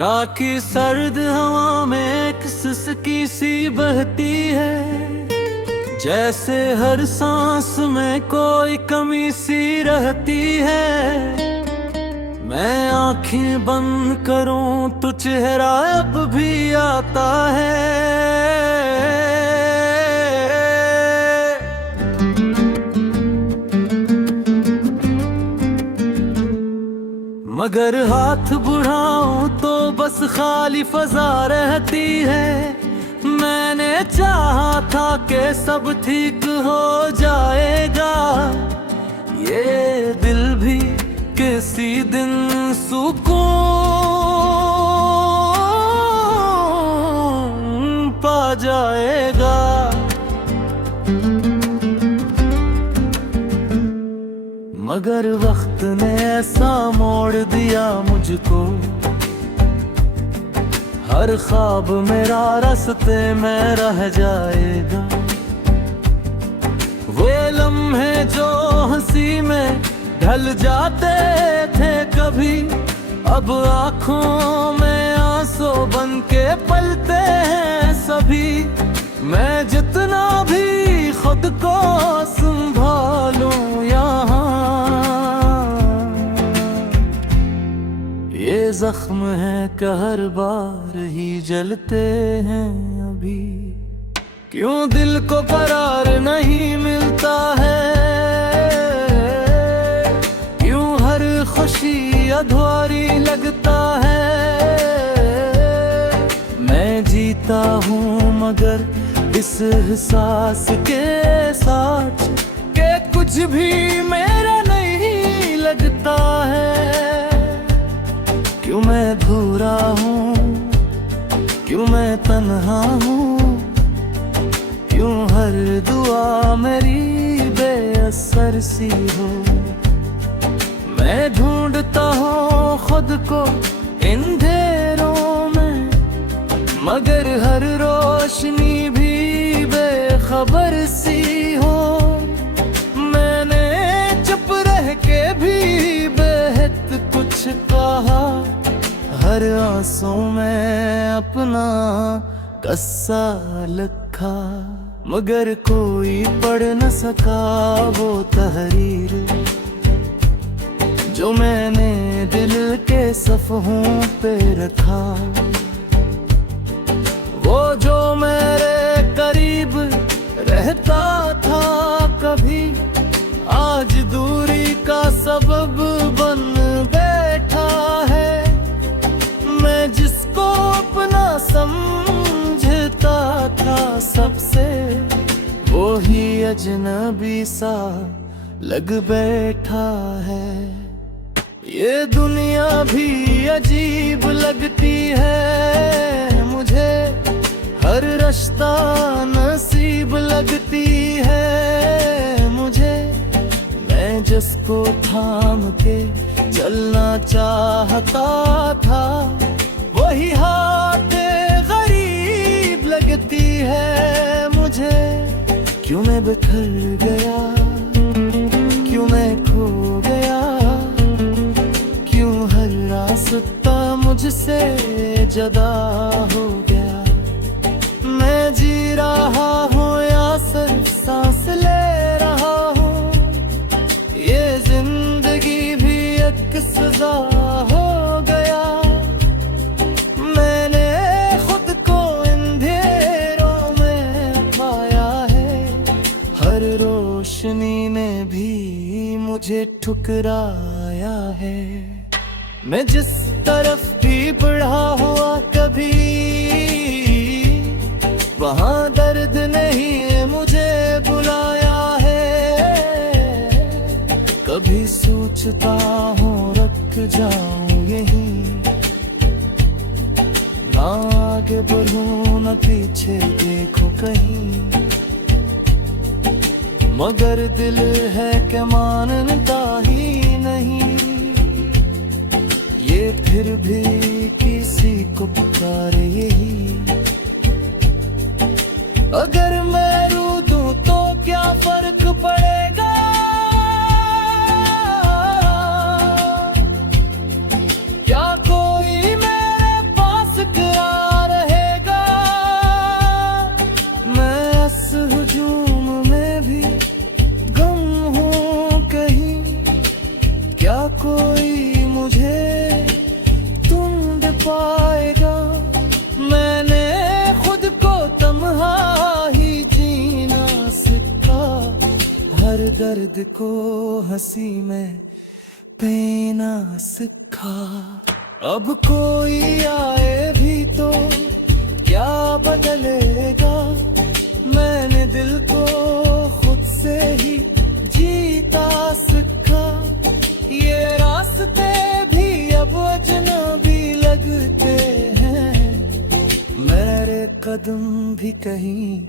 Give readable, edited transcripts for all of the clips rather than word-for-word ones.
राखी सर्द हवा में एक सिसकी सी बहती है, जैसे हर सांस में कोई कमी सी रहती है। मैं आंखें बंद करूं तो चेहरा अब भी आता है। मगर हाथ बढ़ाऊं तो बस खाली फजा रहती है। मैंने चाहा था कि सब ठीक हो जाएगा, ये दिल भी किसी दिन सुकून पा जाएगा। मगर वक्त ने ऐसा मोड़ दिया मुझको, हर ख्वाब मेरा रास्ते में रह जाएगा। वो लम्हे जो हंसी में ढल जाते थे कभी, अब आंखों में आंसू बन के पलते हैं सभी। मैं जितना भी खुद को संभालूं यहाँ, ये जख्म है कि हर बार ही जलते हैं अभी। क्यों दिल को करार नहीं मिलता है, क्यों हर खुशी अधूरी लगता है। मैं जीता हूँ मगर इस एहसास के साथ कि कुछ भी मेरा नहीं लगता है। क्यों मैं अधूरा हूँ, क्यों मैं तन्हा हूँ, क्यों हर दुआ मेरी बेअसर सी हो। मैं ढूंढता हूँ खुद को इन अंधेरों में, मगर हर रोशनी भी बेखबर सी हो। मैंने चुप रह के भी बेहद कुछ कहा, हर आंसू में अपना कस्सा लिखा। मगर कोई पढ़ न सका वो तहरीर जो मैंने दिल के सफ़हों पे रखा। वो जो मेरे करीब रहता था कभी, आज दूरी का सबब बन बैठा है। मैं जिसको अपना समझता था सबसे, वो ही अजनबी सा लग बैठा है। ये दुनिया भी अजीब लगती है मुझे, हर रास्ता नसीब लगती है मुझे। मैं जिसको थाम के चलना चाहता था, वही हाथ गरीब लगती है मुझे। क्यों मैं बिखर गया, क्यों मैं खो गया, क्यों हर रास्ता मुझसे जुदा हो गया। मैं जी रहा हूँ या सिर्फ सांस ले रहा हूँ, ये जिंदगी भी एक सजा हो गया। मैंने खुद को अंधेरों में पाया है, हर रोशनी ने भी मुझे ठुकराया है। मैं जिस तरफ भी बढ़ा हुआ कभी, वहाँ दर्द नहीं मुझे बुलाया है। कभी सोचता हूँ रुक जाऊं यहीं, ना आगे बढ़ूं न पीछे देखो कहीं। मगर दिल है कि मानता ही नहीं, ये फिर भी किसी को पुकारे यही। अगर मैं रो दूं तो क्या फर्क पड़ेगा, क्या कोई मेरे दर्द को हंसी में पीना सिखा। अब कोई आए भी तो क्या बदलेगा, मैंने दिल को खुद से ही जीता सीखा। ये रास्ते भी अब अजनबी लगते हैं, मेरे कदम भी कहीं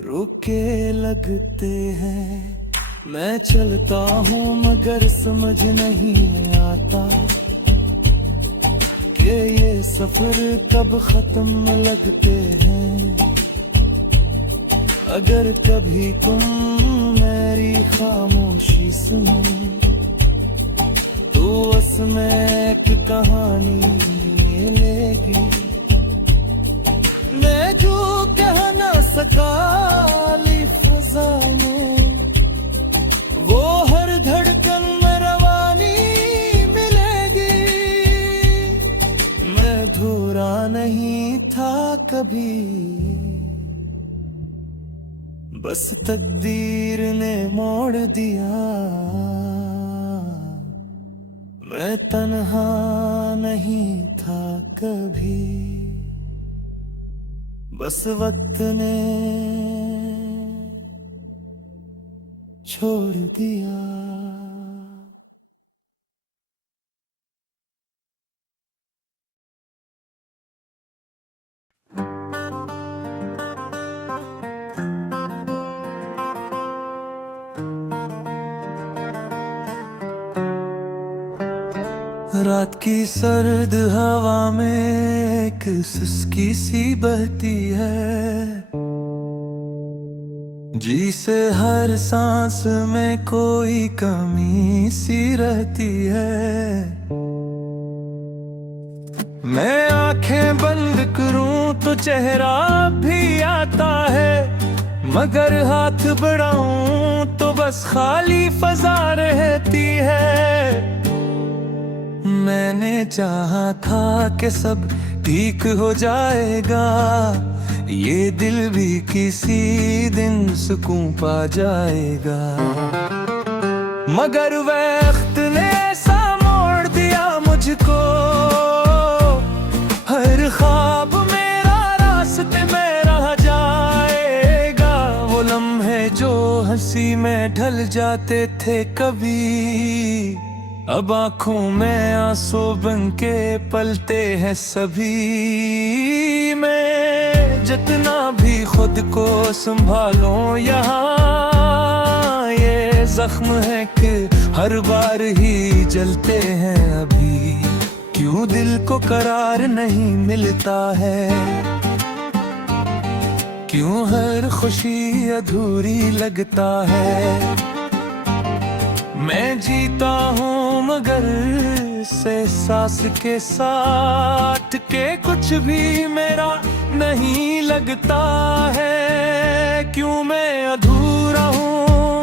रुके लगते हैं। मैं चलता हूँ मगर समझ नहीं आता कि ये सफर कब खत्म लगते हैं। अगर कभी तुम मेरी खामोशी सुनो तो उसमें एक कहानी मिलेगी। मैं जो कह न सका फजा में, वो हर धड़कन में रवानी मिलेगी। मैं अधूरा नहीं था कभी, बस तकदीर ने मोड़ दिया। मैं तन्हा नहीं था कभी, बस वक्त ने छोड़ दिया। रात की सर्द हवा में एक सिसकी सी बहती है, जी से हर सांस में कोई कमी सी रहती है। मैं आंखें बंद करूं तो चेहरा भी आता है, मगर हाथ बढ़ाऊं तो बस खाली फजा रहती है। मैंने चाहा था कि सब ठीक हो जाएगा, ये दिल भी किसी दिन सुकून पा जाएगा। मगर वक्त ने ऐसा मोड़ दिया मुझको, हर ख्वाब मेरा रास्ते में रह जाएगा। वो लम्हे जो हंसी में ढल जाते थे कभी, अब आंखों में आंसू बन के पलते हैं सभी। मैं जितना भी खुद को संभालूं यहाँ, ये जख्म है कि हर बार ही जलते हैं अभी। क्यों दिल को करार नहीं मिलता है, क्यों हर खुशी अधूरी लगता है। मैं जीता हूँ मगर से सांस के साथ के कुछ भी मेरा नहीं लगता है। क्यों मैं अधूरा हूँ,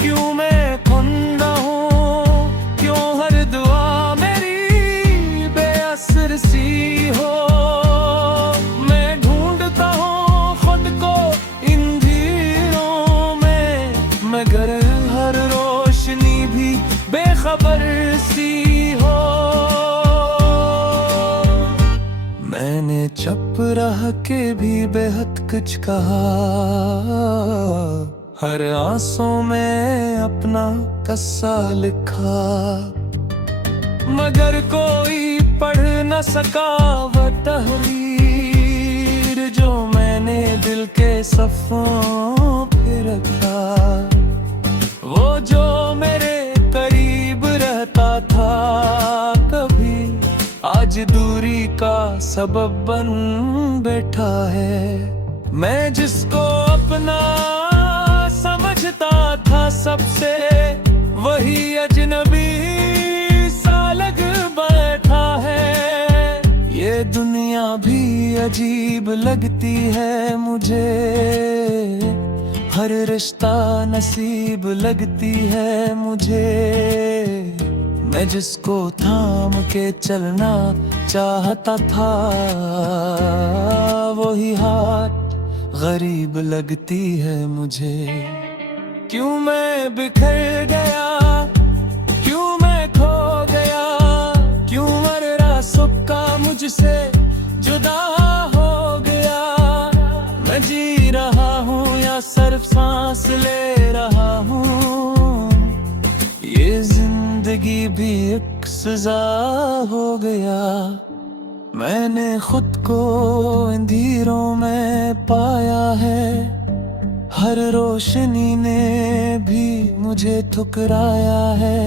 क्यों मैं खुंदा हूँ, क्यों हर दुआ मेरी बेअसर सी हो। मैं ढूंढता हूँ खुद को इन धीरों में, मगर हर रोशनी भी बेखबर सी हो। मैंने चुप रह के भी बेहद कुछ कहा, हर आंसू में अपना किस्सा लिखा। मगर कोई पढ़ न सका वह तहरीर जो मैंने दिल के सफ़ों पे रखा। वो जो मेरे करीब रहता था कभी, आज दूरी का सबब बन बैठा है। मैं जिसको अपना समझता था सबसे, वही अजनबी सा लग बैठा है। ये दुनिया भी अजीब लगती है मुझे, हर रिश्ता नसीब लगती है मुझे। मैं जिसको थाम के चलना चाहता था, वही हाथ गरीब लगती है मुझे। क्यों मैं बिखर गया, क्यों मैं खो गया, क्यों मर रहा सबका मुझसे जुदा हो गया। मैं जी रहा हूँ या सिर्फ सांस ले रहा हूँ, ये जिंदगी भी एक सजा हो गया। मैंने खुद को अंधेरों में पाया है, हर रोशनी ने भी मुझे ठुकराया है।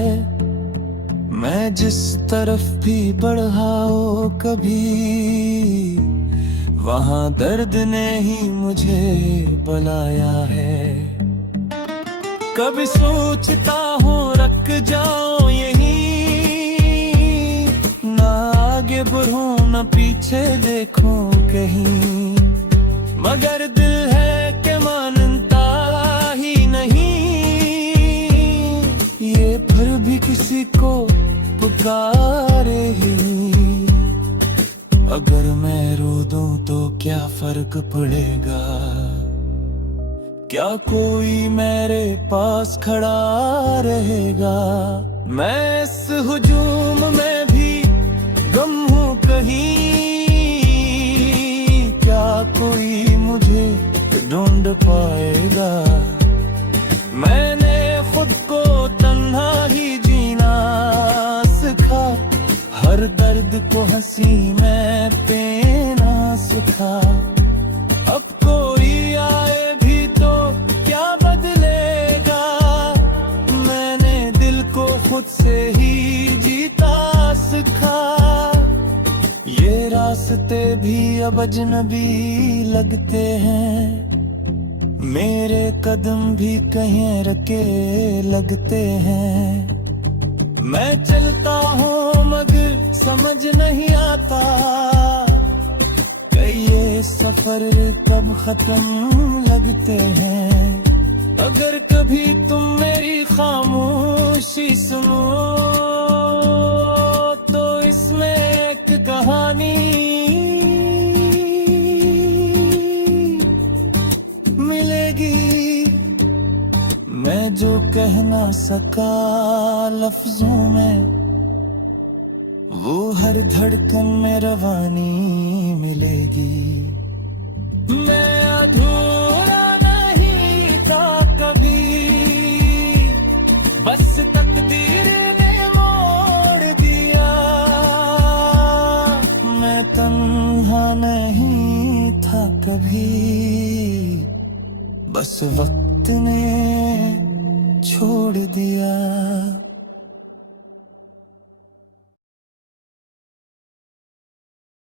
मैं जिस तरफ भी बढ़ा हो कभी, वहाँ दर्द ने ही मुझे बुलाया है। कभी सोचता हूँ रख जाऊं यहीं, ना आगे बढ़ूं न पीछे देखूं कहीं, मगर दिल है कि मानता ही नहीं, ये फिर भी किसी को पुकारे ही नहीं। अगर मैं रो दूं तो क्या फर्क पड़ेगा, क्या कोई मेरे पास खड़ा रहेगा। मैं इस हुजूम में भी गम हूँ कहीं, क्या कोई मुझे ढूंढ पाएगा। मैंने खुद को तन्हा ही जीना सीखा, हर दर्द को हंसी में पीना सीखा। अब कोई आए भी तो क्या बदलेगा, मैंने दिल को खुद से ही जीता सीखा। ये रास्ते भी अब अजनबी लगते हैं, मेरे कदम भी कहीं रके लगते हैं। मैं चलता हूँ मगर समझ नहीं आता, ये सफर कब खत्म लगते हैं। अगर कभी तुम मेरी खामोशी सुनो तो इसमें एक कहानी मिलेगी। मैं जो कह ना सका लफ्जों में, वो हर धड़कन में रवानी मिलेगी। मैं अधूरा नहीं था कभी, बस तकदीर ने मोड़ दिया। मैं तन्हा नहीं था कभी, बस वक्त ने छोड़ दिया।